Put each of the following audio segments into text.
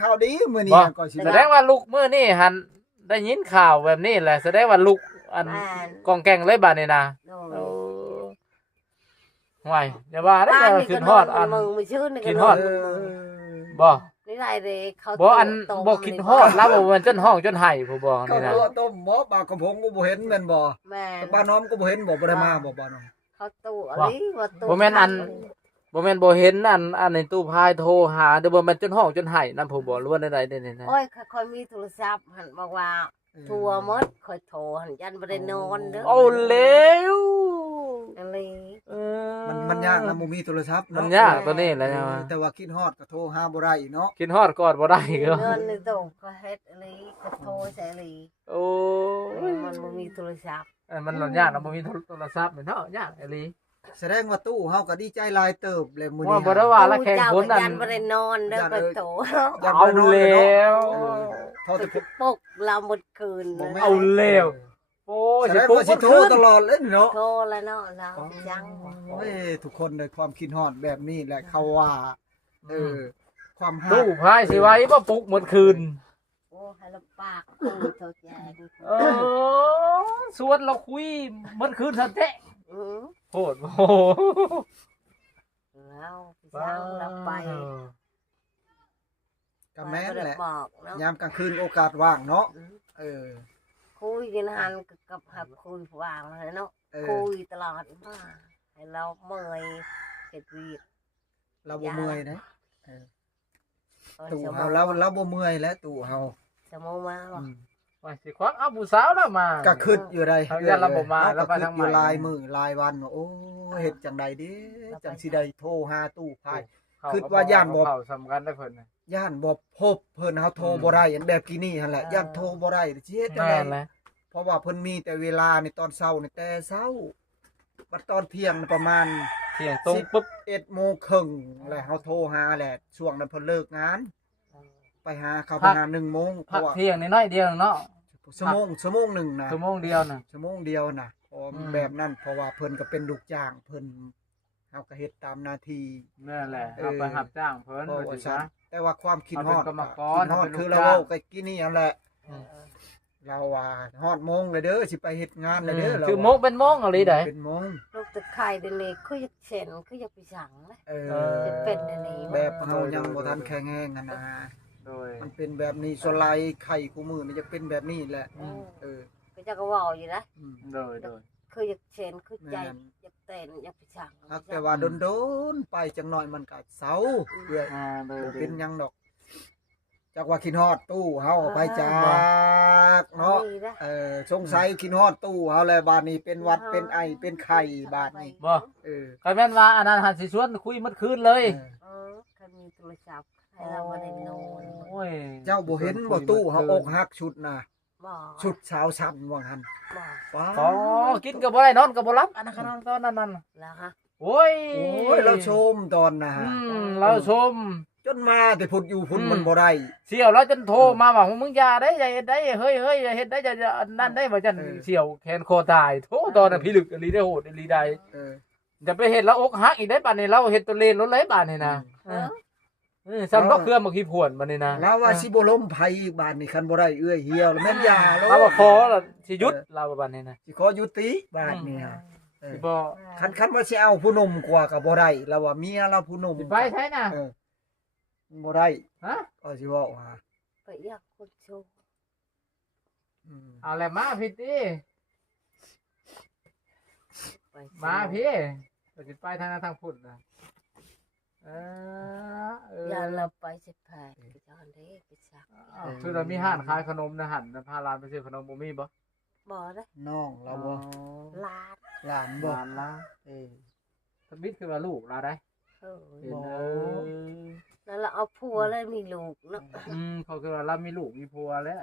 ข่าวดีมื้อนี้ก็สิ แสดงว่าลูกมื้อนี้หันได้ยินข่าวแบบนี้แหละแสดงว่าลูกอันกองแกงเลยบัดนี้นะห่วยอย่าว่าได้อขึ้นฮอดอันกินฮอดบ่นี่ไรเด้เขาบ่อันบ่คิดฮอดแล้วบ่มันจนห้องจนไห้ผู้บ่นี่นะ ข้าวต้มบ่ปลากระพงก็บ่เห็นแม่นบ่ แม่ บ้านน้อมก็บ่เห็นบ่ได้มาบ่บ้านน้อม เขาตู้อะไรว่าตู้ บ่แม่นอันบ่แม่นบ่เห็นอันในตู้พายโทรหาเดี๋ยวบ่แม่นจนห้องจนไห้นั่นผู้บ่รู้ว่าได้ๆนี่นะ โอ้ยค่อยมีโทรศัพท์หันบอกว่าทัวหมดค่อยโทรหันยันบ่ได้นอนเด้อ เอาแล้ว อะไร มันยากนะบ่มีโทรศัพท์ มันยากตัวนี้แหละ แต่ว่าคิดฮอดก็โทรหาบ่ได้เนาะ กินฮอดกอดบ่ได้ก็ เงินในตู้ก็เฮ็ดอะไรก็โทรใส่อะไร โอ้ย มันบ่มีโทรศัพท์ มันหลอนยากนะบ่มีโทรศัพท์เนาะยากอีหลี แสดงว่าตู้เฮาก็ดีใจหลายเติบเลยมื้อ ว่า นี้ บ่ได้ว่าละแข่งคนนั่น ยันบ่ได้นอนเด้อก็โทร เอาแล้ว โทรแต่ ปลุกเราหมดคืน เอาแล้วโอ้ย แสดงว่าสิโทรตลอดเลยเนาะ โทรแล้วเนาะเราจัง โอ้ยทุกคนในความคิดฮอดแบบนี้แหละเขาว่าความฮั ตู้ ก พายสิไว้บ่ปลุกหมดคืน โอ้ให้ลำบากคุยเท่าแจง สวนเราคุยหมดคืนซะแท้ อือ โหดโอ้ แล้วจังเราไป ก็แม่นแหละ บอกเนาะ ยามกลางคืนโอกาสว่างเนาะเออ คุยกันหันกับหักคุยว่างเลยเนาะคุยตลอดมาให้เราเมื่อยเฮ็ดวีด เราบ่เมื่อยนะตู่เฮาเราบ่เมื่อยแล้วตู่เฮา สมองมาบอก ว่าสิควักเอาผู้สาวแล้วมา ก็คิดอยู่ได้ เอาย่านเราบ่มาแล้วไปทางใหม่ อยู่หลายมื้อหลายวันโอ้เฮ็ดจังไดเด้จังสิได้โทรหาตู้พาย คิดว่าย่านบ่ เข้าสำคัญได้เพิ่นน่ะ ย่านบ่พบเพิ่นเฮาโทรบ่ได้อันแบบกี้นี่หั่นแหละย่านโทรบ่ได้สิเฮ็ดจัง แม่ ได๋ นแล้ว เพราะว่าเพิ่นมีแต่เวลาในตอนเช้านี่แต่เช้าบัดตอนเที่ยงนี่ประมาณ เที่ยงตรงปุ๊บ 11:30นแล้วเฮาโทรหาแหละช่วงนั้นเพิ่นเลิกงาน ไปหาเขาไปหา1 โมงเพ พัก ราะว่า เที่ยงนิดหน่อยเดียวเนาะ ชั่วโมงหนึ่งนะ ชั่วโมงเดียวน่ะ ชั่วโมงเดียวนะแบบนั้นเพราะว่าเพิ่นก็เป็นลูกจ้างเพิ่นเฮาก็เฮ็ดตามหน้าที่ นั่นแหละเอาไปรับจ้างเพิ่น เพราะ ว่า ว่า สิ ซั่น ซะ แต่ว่าความคิดฮอด เอาเป็นกรรมกร คิดฮอด เอาเป็นลูก คือเรา จ้าง เว้าไปกี้นี่นั่นแหละเราว่าฮอดโมงเลยเด้อสิไปเฮ็ดงานเลยเด้อเรา คือโมงเป็นโมงอะไรได้ เป็นโมง ลูกตะไคร้เดี๋ยวนี้คืออยากเช่นคืออยากไปสั่งเลย จะเป็นอันนี้ แบบเฮายังบ่ทันแข็งแรงอะนะ โดย มันเป็นแบบนี้ส่วนหลายไข่กูมือนี่จะเป็นแบบนี้แหละเออ ก็จะก็เว่าอยู่นะ อืม โดย คืออยากเช่นคือใจอยากเต้นอยากไปสั่ง ฮักแต่ว่าโดนๆไปจังหน่อยมันก็เซาเรื่อย โดย เป็นหยังดอกจากว่าคิดฮอดตู้เฮาไปจากเนาะสงสัยคิดฮอดตู้เฮาแล้วบาดนี้เป็นหวัดเป็นไอเป็นไข้บาดนี้ บ่ ใครแม่นว่าอันนั้นหันสิชวนคุยหมดคืนเลย คันมีโทรศัพท์ให้เราบ่ได้นอน โอ้ย เจ้าบ่เห็นบ่ตู้เฮาอกหักชุดน่ะ บ่ ชุดสาวช้ำว่าหั่น บ่ ว้า อ๋อกินก็บ่ได้นอนก็บ่หลับอันนั้นขนาดตอนนั้น แล้วฮะ โอ้ย โอ้ยเราชมตอนน่ะ เราชม จนมาแต่พุ่นอยู่พุ่นมันบ่ได้ เสี่ยวแล้วจนโทรมาว่ามึงอย่าได้อย่าเฮ็ดได้เฮ้ยอย่าเฮ็ดได้อย่านั่นได้ว่าจันเสี่ยวแขนคอตายโธ่ตอนนั้นพี่ลึกอีหลีได้โหดอีหลีได้จะไปเฮ็ดแล้วอกหักอีกได้ป่านนี้เราเฮ็ดตัวเลนรถไหลป่านนี้นะซ้ำดอกเครื่องบ่ขี้ผวนบัดนี้นะ แล้วว่าสิบ่ล้มไผอีกบาดนี้คันบ่ได้เอื้อยเหี่ยวแล้วแม่นยาโล เราบ่ขอแล้วสิหยุดเราบัดนี้นะ สิขอยุติบาดนี้ฮะ สิบ่ คันว่าสิเอาผู้หนุ่มกว่าก็บ่ได้แล้วว่าเมียเราผู้หนุ่ม สิไปใช่น่ะ บ่ได้ ฮะ ก็สิเว้าว่า ไปอยากคนโชว์ เอาแหละมาพี่ติ ไป มาพี่ก็สิไปทางพุ่นน่ะอย่าเราไปสิแพ้ไปจอนเด้ไปสั่ง คือเรามีห้านขายขนมนะหันพาร้านไปซื้อขนมบ่มีบ่ บ่ได้ น้องเราบ่ ลาด หลานบ่ ร้านละทมิตคือว่าลูกเราได้ เออ เห็นแล้วเราเอาผัวแล้วมีลูกเนาะ เขาคือว่าเรามีลูกมีผัวแล้ว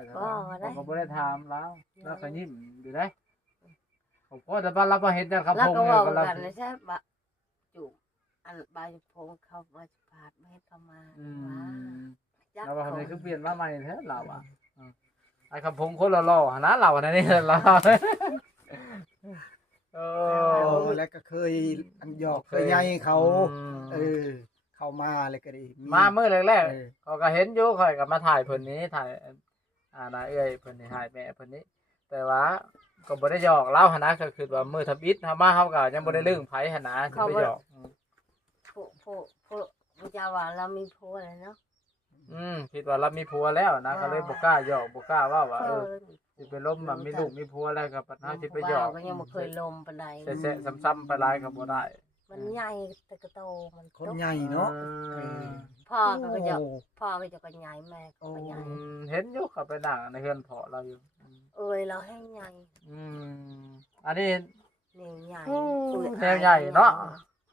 เขาก็บ่ได้ถามแล้วแล้วก็ยิ้มอยู่ได้เขาก็แต่ว่าเราบ่เห็นแต่ครับ แล้ว ผม ก็ เนี่ เว้าย ก็เรา กันนะใช่ปะจุอันบายพงเขามาพาดไม่ให้เข้ามาว่า เราว่าทำไมคือเปลี่ยนมาใหม่แท้เราอ่ะไอ้คำพงคนหล่อๆนะเราอันนี้เราแล้วก็เคยอันหยอกเคยใหญ่เขา เข้ามาเลยก็ดี มามื้อแรก เออ ๆเขาก็เห็นอยู่ข่อยก็มาถ่ายเพิ่นนี้ถ่ายนาเอ้ยเพิ่นนี่ถ่ายแม่เพิ่นนี้ แต่ว่าก็บ่ได้หยอกเล่าหั่นนะก็คือว่ามื้อทำอิฐเฮามาเฮาก็ยังบ่ได้เรื่องไผหั่นนะสิไปหยอก ผู้เจ้าว่าเรามีผัวแล้วเนาะ คิดว่าเรามีผัวแล้วนะก็เลยบ่กล้าหยอกบ่กล้าว่าสิไปล้มว่ามีลูกมีผัวแล้วก็ปัญหาสิไปหยอก ก็ยังบ่เคยลมปานใด แซ่ๆซ้ำๆไปหลายก็บ่ได้ มันใหญ่แต่ก็โตมัน คนใหญ่เนาะ พ่อก็จะพ่อก็จะก็ใหญ่แม่ก็ใหญ่ เห็นอยู่เขาไปนั่งในเฮือนเพาะเราอยู่ เอ้ยเราให้ใหญ่ อันนี้ นี่ใหญ่ แนวใหญ่เนาะ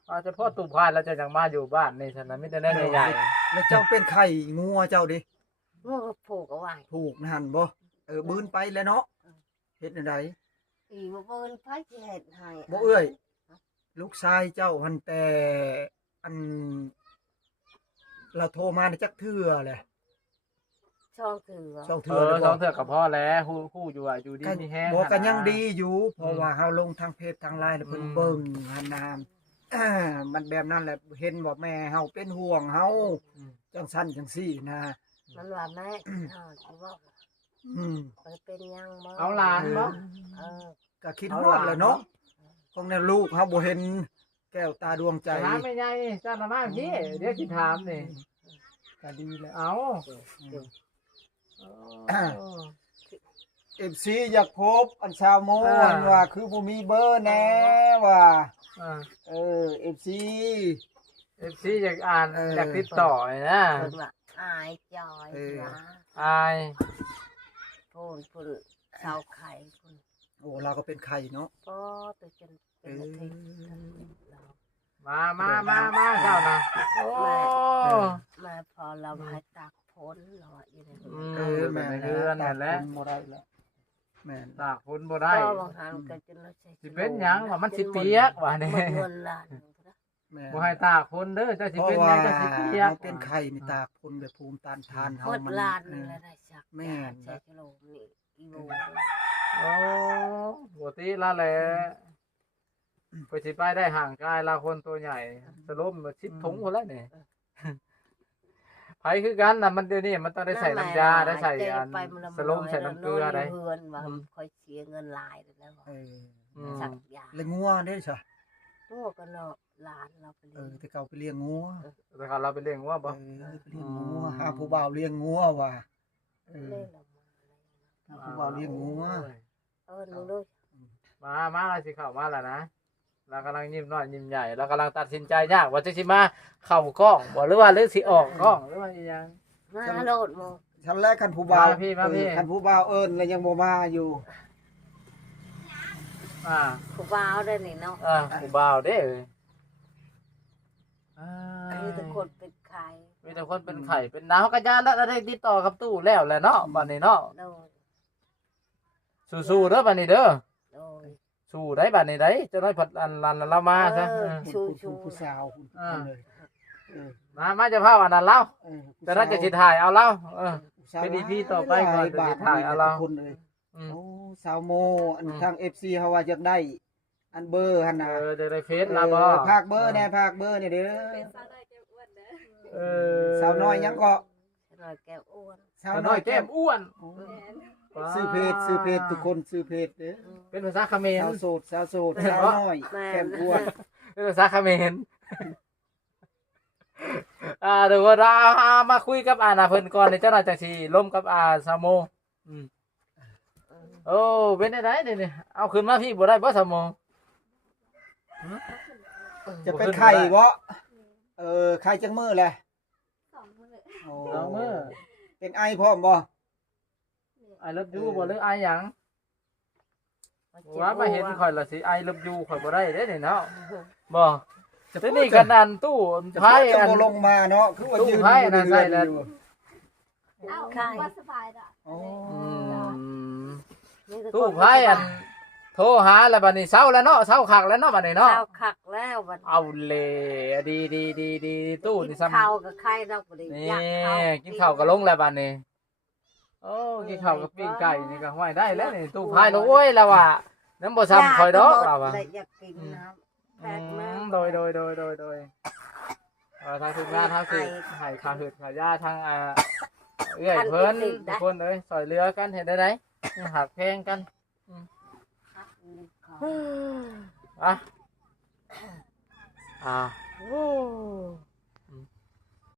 อาจจะพ่อตุ่มพายแล้วจะยังมาอยู่บ้านนี่ฉะนั้นมีแต่แนวใหญ่ แล้วเจ้าเป็นไข่งัวเจ้าดิ งูก็ผูกเอาไว้ ถูกหั่นบ่บืนไปแล้วเนาะเฮ็ดจังได อีบ่เบิ่นไผสิเฮ็ดให้ บ่เอ้ยลูกชายเจ้าหันแต่อันเราโทรมาจักเทื่อแหละ ช่องถือ ช่อง ๆ เทื่อแล้ว สองเทื่อกับพ่อแล้วฮู้อยู่อ่ะอยู่ดีมีแฮง บ่ก็ยังดีอยู่เพราะว่าเฮาลงทางเพจทางไลน์แล้วเพิ่นเบิ่งหันนามมันแบบนั้นแหละเห็นว่าแม่เฮาเป็นห่วงเฮาจังซั่นจังซี่นะ มันว่าแม่เฮาสิว่า อืม ไปเป็นยังบ่ เอาหลานบ่ ก็คิดฮอดแหละเนาะของนั้นลูกเฮาบ่เห็นแก้วตาดวงใจ ถามแม่ใหญ่จ้าหน้ามาพี่เดี๋ยวสิถามนี่ ก็ดีแล้ว เอา FC อยากพบอันชาวโมอันว่าคือบ่มีเบอร์แน่ว่า FC FC อยากอ่านอยากติดต่อนะ เพิ่นว่าอายจอยนะ อาย พูนชาวไข่พูน โอ้เราก็เป็นไข่เนาะ ก็ไปจนเป็นอาทิตย์เรา มาเจ้านะโอ้ แม่พอเราให้ตากพ้นเราอยู่ใน แม่เรือนนั่นแหละ บ่ได้แล้วแม่น ตากฝนบ่ได้ ก็บางครั้งก็จนเราใช้ สิเป็นหยังว่ามันสิเปียกว่านี่ มันเงินล้าน แม่น บ่ให้ตากฝนเด้อเจ้าสิ เพ เป็น ราะ หยั ว่าง เจ้าสิเปียก เฮาเป็นไข่นี่ตากพลแบบภูมิต้านทานเฮา หมด มัน ล้านนี่แหละได้สัก แม่น ใช้กิโลนี่อีโว โอ้บ่ติละแหละเพิ่นสิไปได้ห่างกายละคนตัวใหญ่สรุปมัน10ถุงพุ่นแล้วนี่ไผคือกันน่ะมันเดี๋ยวนี้มันต้องได้ใส่น้ำยาได้ใส่อันสโลมใส่น้ำเกลือได้ เฮือนว่าค่อยเสียเงินหลายแล้ว เออ สักยา แล้วงัวได้ซะ ตัวก็เนาะหลานเราไป เอ เลี้ย อง แต่เก่าไปเลี้ยงงัว แต่เขาเราไปเลี้ยงว่าบ่ ไปเลี้ยงงัวหาผู้บ่าวเลี้ยงงัวว่ะเออ เล่นเรา หาผู้บ่าวเลี้ยงงัว มึงด้วย มาเราสิเข้ามาแล้วนะเรากำลังยิ้มน้อยยิ้มใหญ่เรากำลังตัดสินใจยากว่าจะสิมาเข้ากล้องบ่หรือว่าหรือสิออกกล้องหรือว่าอีหยัง มาโลดมึง ชั้นแรกคันผู้บ่าว มาพี่ คันผู้บ่าวเอิ้นแล้วยังบ่มาอยู่ ผู้บ่าวได้นี่เนาะ ผู้บ่าวเด้อ คือทุกคนเป็นใคร มีแต่คนเป็นไข่เป็นน้ำกระยานแล้วได้ติดต่อกับตู้แล้วแหละเนาะบัดนี้เนาะ โดย สู้ๆเด้อบัดนี้เด้อ โดย สู้ได้บัดนี้ได้จะได้ผัดอันลันเรามาซะ ผู้สาวคุณเลยเออ มาจะพาอันนั้นเล่า เออ แต่น่าจะสิถ่ายเอาเล่า ผู้สาว เป็น EP ต่อไปก่อน หลายบาท จะถ่ายเอาเรา คนเลยโอ้สาวโมอันทาง FC เฮาว่าอยากได้ อันเบอร์หั่นน่ะ จะได้เฟซเราบ่ ภาคเบอร์แน่ภาคเบอร์นี่เด้อ สาวน้อยยังก็ หน่อยแก้วอ้วน สาว น้ น้ อ อย ย แก้ แก้ ม ม อ้วน ซื้อเพจทุกคนซื้อเพจเด้อ เป็นภาษาเขมร สาวโสดสาวน้อยแก้มอ้วน เป็นภาษาเขมรเดี๋ยวเรามาคุยกับอาณาเพิ่นก่อนในเจ้าหน้าจังสิล้มกับซาโมโอ้เป็นได้นี่เอาขึ้นมาพี่บ่ได้บ่ซาโม จะเป็นไข่บ่ไข่จังมือแหละ สองมื้อ เป็นไอพร้อมบ่ ไอเลิฟยูบ่หรือไอหยังว่ามาเห็นข่อยละสิไอเลิฟยูข่อยบ่ได้เด้นี่เนาะบ่แต่นี่กันอันตู้ จะ ไพ่ จะ อัน บ่ลงมาเนาะคือว่ายืน ตู้ไพ่อันนั้นใส่แล้ว ไข่ โอ้ ตู้ไพ่อันโทรหาแล้วบัดนี้เช้าแล้วเนาะเช้าคักแล้วเนาะบัดนี้เนาะ ข้าวคักแล้ววัน เอาเลยดีตู้นี่ซ้ำ ข้าวกับไข่เราบ่ได้ นี่ อยากข้าว กินข้าวก็ลงแล้วบัดนี้โอ้กินข้าวกับปิ้งไก่นี่ก็ห้อยได้แล้วนี่ตู้ไพ่แล้วโอ้ยแล้วว่าน้ำบ่ซ้ำข่อยดอกเราว่า อยากกินน้ำแปลกมาก โดย ทางทีมงานเฮาสิให้ค่าหืดค่ายาทางเอื้อยเพิ่นทุกคนเอ้ยซอยเรือกันเฮ็ดได้หักแพงกันอ่ะโอ้